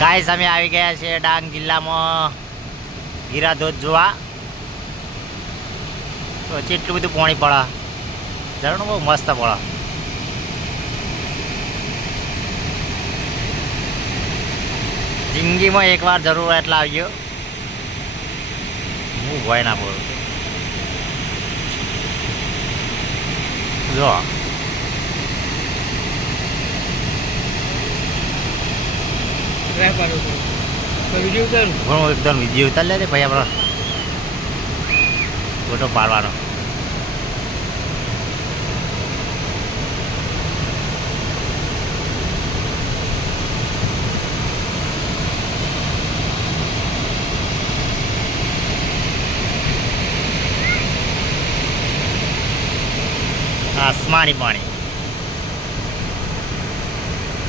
Guys અમે આવી ગયા છે ડાંગ જિલ્લામાં ગીરાધોધ જોવા. તો એટલું બધું પાણી પડે, ઝરણું બહુ મસ્ત પડે. જિંદગીમાં એકવાર જરૂર એટલા આવ્યો, હું ભય ના બોલું. જો એકદમ વિડીયો ઉતાર લે ભાઈ, આપણો ફોટો પાડવાનો. આસમાની પાણી.